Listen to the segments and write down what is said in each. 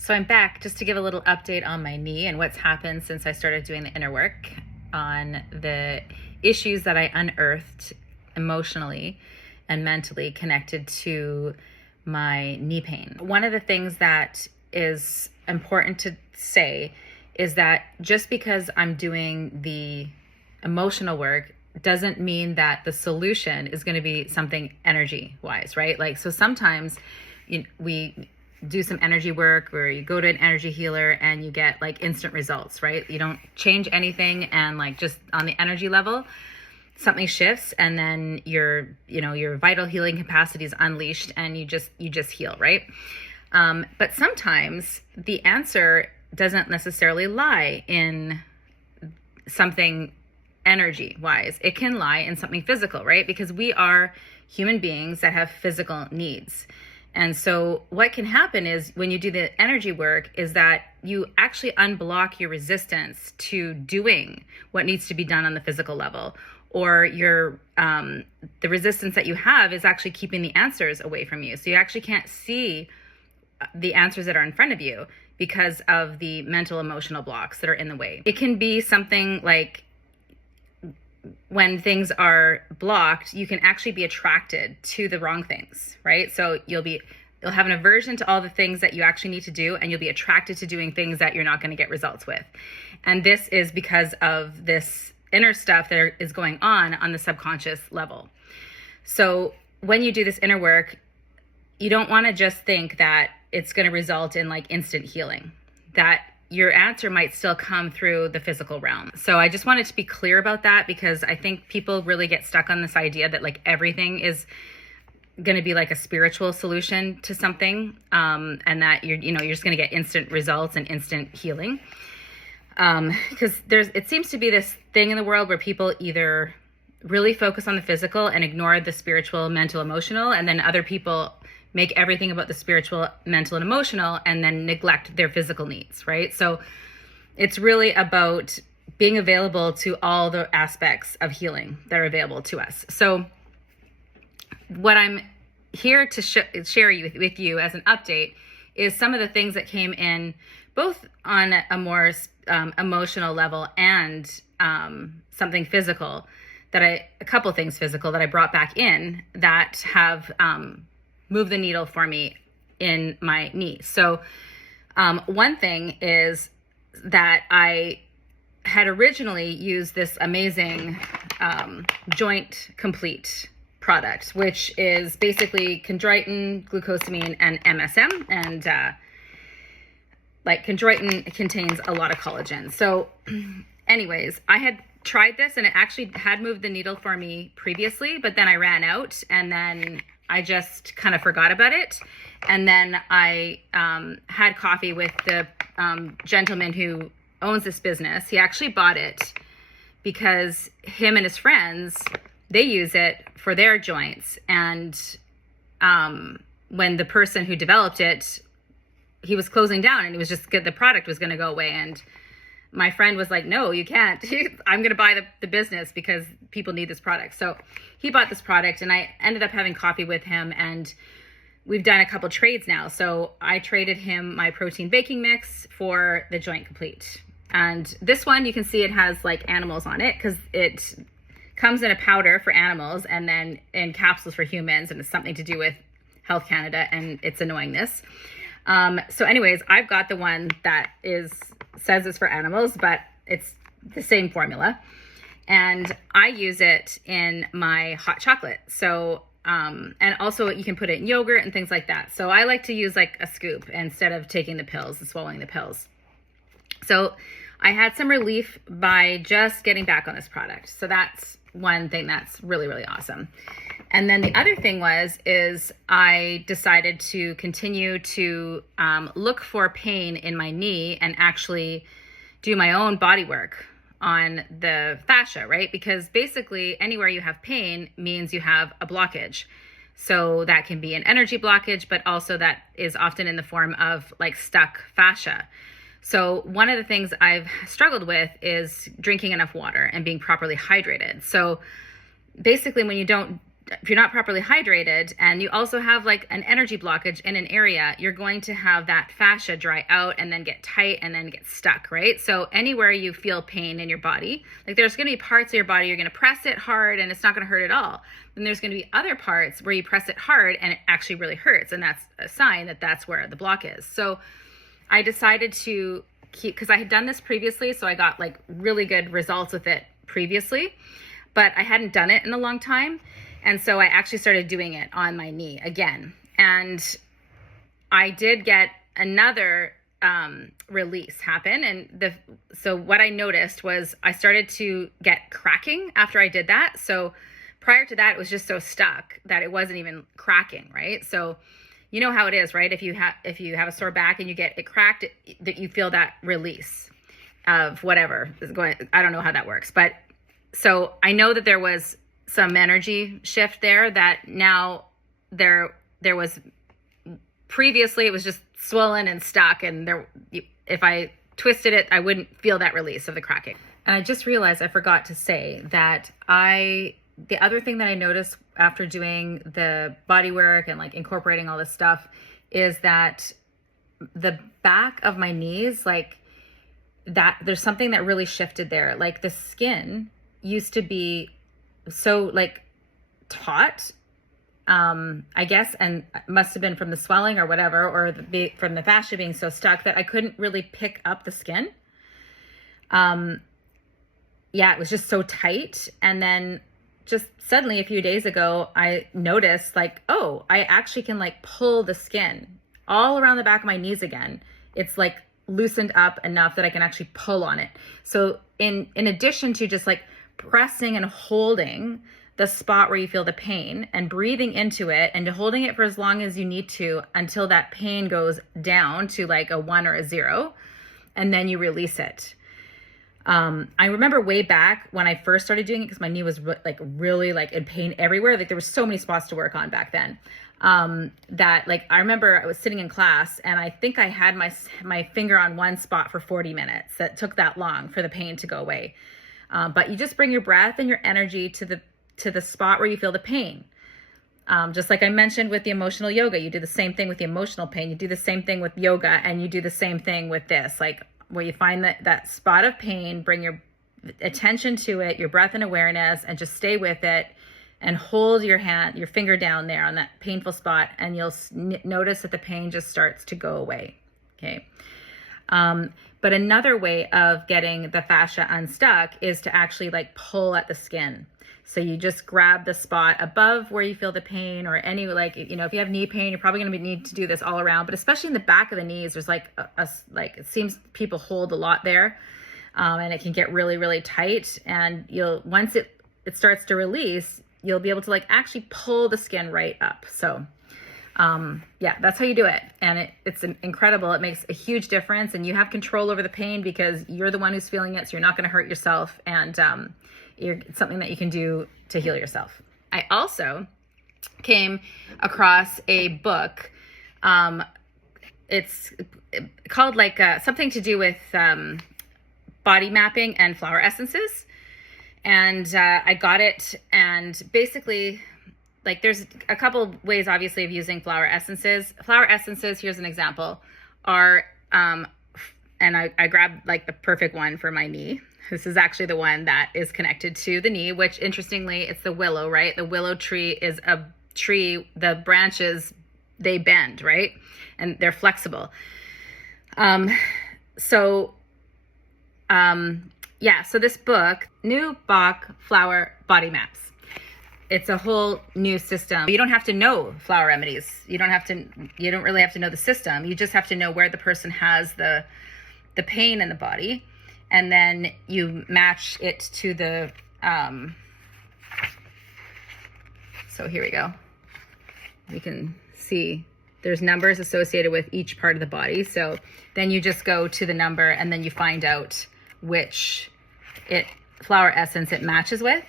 So I'm back just to give a little update on my knee and what's happened since I started doing the inner work on the issues that I unearthed emotionally and mentally connected to my knee pain. One of the things that is important to say is that just because I'm doing the emotional work doesn't mean that the solution is going to be something energy wise, right? Like, so sometimes we do some energy work where you go to an energy healer and you get like instant results, right? You don't change anything, and like just on the energy level, something shifts, and then your vital healing capacity is unleashed and you just heal, right? But sometimes the answer doesn't necessarily lie in something energy wise. It can lie in something physical, right? Because we are human beings that have physical needs. And so what can happen is when you do the energy work is that you actually unblock your resistance to doing what needs to be done on the physical level, or your the resistance that you have is actually keeping the answers away from you. So you actually can't see the answers that are in front of you because of the mental emotional blocks that are in the way. It can be something like when things are blocked, you can actually be attracted to the wrong things, right? So you'll have an aversion to all the things that you actually need to do, and you'll be attracted to doing things that you're not going to get results with. And this is because of this inner stuff that is going on the subconscious level. So when you do this inner work, you don't want to just think that it's going to result in like instant healing, that your answer might still come through the physical realm. So I just wanted to be clear about that, because I think people really get stuck on this idea that like everything is going to be like a spiritual solution to something, and that you're just going to get instant results and instant healing. Because it seems to be this thing in the world where people either really focus on the physical and ignore the spiritual, mental, emotional, and then other people make everything about the spiritual, mental, and emotional, and then neglect their physical needs, right? So it's really about being available to all the aspects of healing that are available to us. So what I'm here to share with you as an update is some of the things that came in, both on a more emotional level and something physical, a couple things physical that I brought back in that have move the needle for me in my knee. So one thing is that I had originally used this amazing Joint Complete product, which is basically chondroitin, glucosamine, and MSM. And like chondroitin contains a lot of collagen. So anyways, I had tried this and it actually had moved the needle for me previously, but then I ran out, and then I just kind of forgot about it. And then I had coffee with the gentleman who owns this business. He actually bought it because him and his friends, they use it for their joints. And when the person who developed it, he was closing down, and it was just good, the product was going to go away. And my friend was like, no, you can't. I'm going to buy the business because people need this product. So he bought this product, and I ended up having coffee with him, and we've done a couple trades now. So I traded him my protein baking mix for the Joint Complete. And this one, you can see it has like animals on it because it comes in a powder for animals and then in capsules for humans. And it's something to do with Health Canada and its annoyingness. So anyways, I've got the one that says it's for animals, but it's the same formula. And I use it in my hot chocolate. So, and also you can put it in yogurt and things like that. So I like to use like a scoop instead of taking the pills and swallowing the pills. So I had some relief by just getting back on this product. So that's one thing that's really, really awesome. And then the other thing is I decided to continue to look for pain in my knee and actually do my own body work on the fascia, right? Because basically anywhere you have pain means you have a blockage. So that can be an energy blockage, but also that is often in the form of like stuck fascia. So one of the things I've struggled with is drinking enough water and being properly hydrated. So basically when you don't properly hydrated, and you also have like an energy blockage in an area, you're going to have that fascia dry out and then get tight and then get stuck, right? So anywhere you feel pain in your body, like there's going to be parts of your body you're going to press it hard and it's not going to hurt at all. Then there's going to be other parts where you press it hard and it actually really hurts, and that's a sign that that's where the block is. So I decided to keep, because I had done this previously, so I got like really good results with it previously, but I hadn't done it in a long time. And so I actually started doing it on my knee again. And I did get another release happen. And so what I noticed was I started to get cracking after I did that. So prior to that, it was just so stuck that it wasn't even cracking, right? So you know how it is, right? If you have a sore back and you get it cracked, that you feel that release of whatever is going. I don't know how that works, but so I know that there was some energy shift there, that now there was, previously it was just swollen and stuck, and if I twisted it, I wouldn't feel that release of the cracking. And I just realized I forgot to say that the other thing that I noticed after doing the body work and like incorporating all this stuff is that the back of my knees, like that, there's something that really shifted there. Like the skin used to be so like taut, I guess, and must have been from the swelling or whatever, or from the fascia being so stuck that I couldn't really pick up the skin. Yeah, it was just so tight. And then just suddenly a few days ago, I noticed like, oh, I actually can like pull the skin all around the back of my knees again. It's like loosened up enough that I can actually pull on it. So in addition to just like pressing and holding the spot where you feel the pain and breathing into it and holding it for as long as you need to until that pain goes down to like a 1 or a 0, and then you release it. I remember way back when I first started doing it, because my knee was really like in pain everywhere. Like there were so many spots to work on back then. That like, I remember I was sitting in class and I think I had my finger on one spot for 40 minutes. That took that long for the pain to go away. But you just bring your breath and your energy to the spot where you feel the pain. Just like I mentioned with the emotional yoga, you do the same thing with the emotional pain. You do the same thing with yoga, and you do the same thing with this. Like where you find that spot of pain, bring your attention to it, your breath and awareness, and just stay with it and hold your finger down there on that painful spot, and you'll notice that the pain just starts to go away. Okay. But another way of getting the fascia unstuck is to actually like pull at the skin. So you just grab the spot above where you feel the pain, or any, like, you know, if you have knee pain, you're probably going to need to do this all around, but especially in the back of the knees, there's like it seems people hold a lot there. And it can get really, really tight. And once it starts to release, you'll be able to like actually pull the skin right up. So yeah, that's how you do it. And it's incredible. It makes a huge difference, and you have control over the pain because you're the one who's feeling it. So you're not going to hurt yourself. And it's something that you can do to heal yourself. I also came across a book. It's called like something to do with body mapping and flower essences. And I got it, and basically, like, there's a couple ways, obviously, of using flower essences. Flower essences, here's an example, are, and I grabbed like the perfect one for my knee. This is actually the one that is connected to the knee, which interestingly, it's the willow, right? The willow tree is a tree, the branches, they bend, right? And they're flexible. Yeah, so this book, New Bach Flower Body Maps. It's a whole new system. You don't have to know flower remedies. You don't really have to know the system. You just have to know where the person has the pain in the body. And then you match it to the, so here we go. You can see there's numbers associated with each part of the body. So then you just go to the number, and then you find out which flower essence it matches with.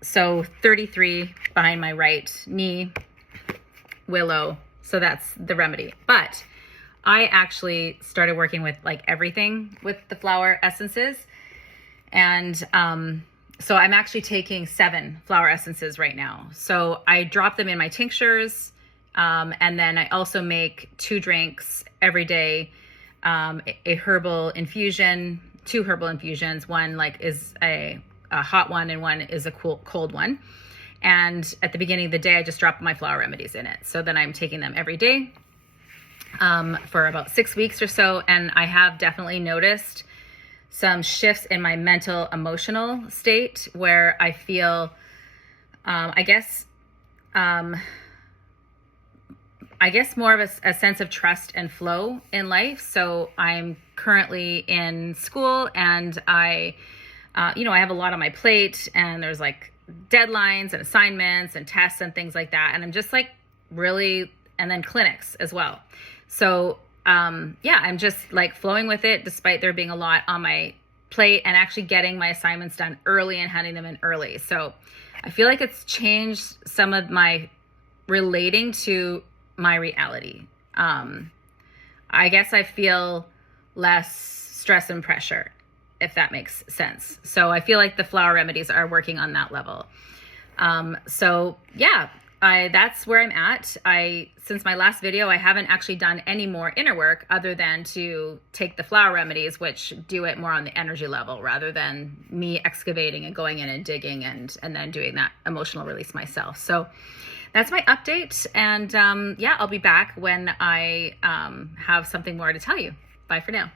So 33 behind my right knee, willow. So that's the remedy. But I actually started working with like everything with the flower essences. And So I'm actually taking 7 flower essences right now. So I drop them in my tinctures, and then I also make 2 drinks every day, a herbal infusion, 2 herbal infusions. One like is a hot one, and one is a cold one. And at the beginning of the day, I just drop my flower remedies in it. So then I'm taking them every day for about 6 weeks or so, and I have definitely noticed some shifts in my mental, emotional state where I feel, I guess more of a sense of trust and flow in life. So I'm currently in school, and I have a lot on my plate, and there's like deadlines and assignments and tests and things like that. And I'm just like really, and then clinics as well. So I'm just like flowing with it despite there being a lot on my plate, and actually getting my assignments done early and handing them in early. So I feel like it's changed some of my relating to my reality. I guess I feel less stress and pressure, if that makes sense. So I feel like the flower remedies are working on that level. That's where I'm at. Since my last video, I haven't actually done any more inner work other than to take the flower remedies, which do it more on the energy level rather than me excavating and going in and digging and then doing that emotional release myself. So that's my update. And I'll be back when I have something more to tell you. Bye for now.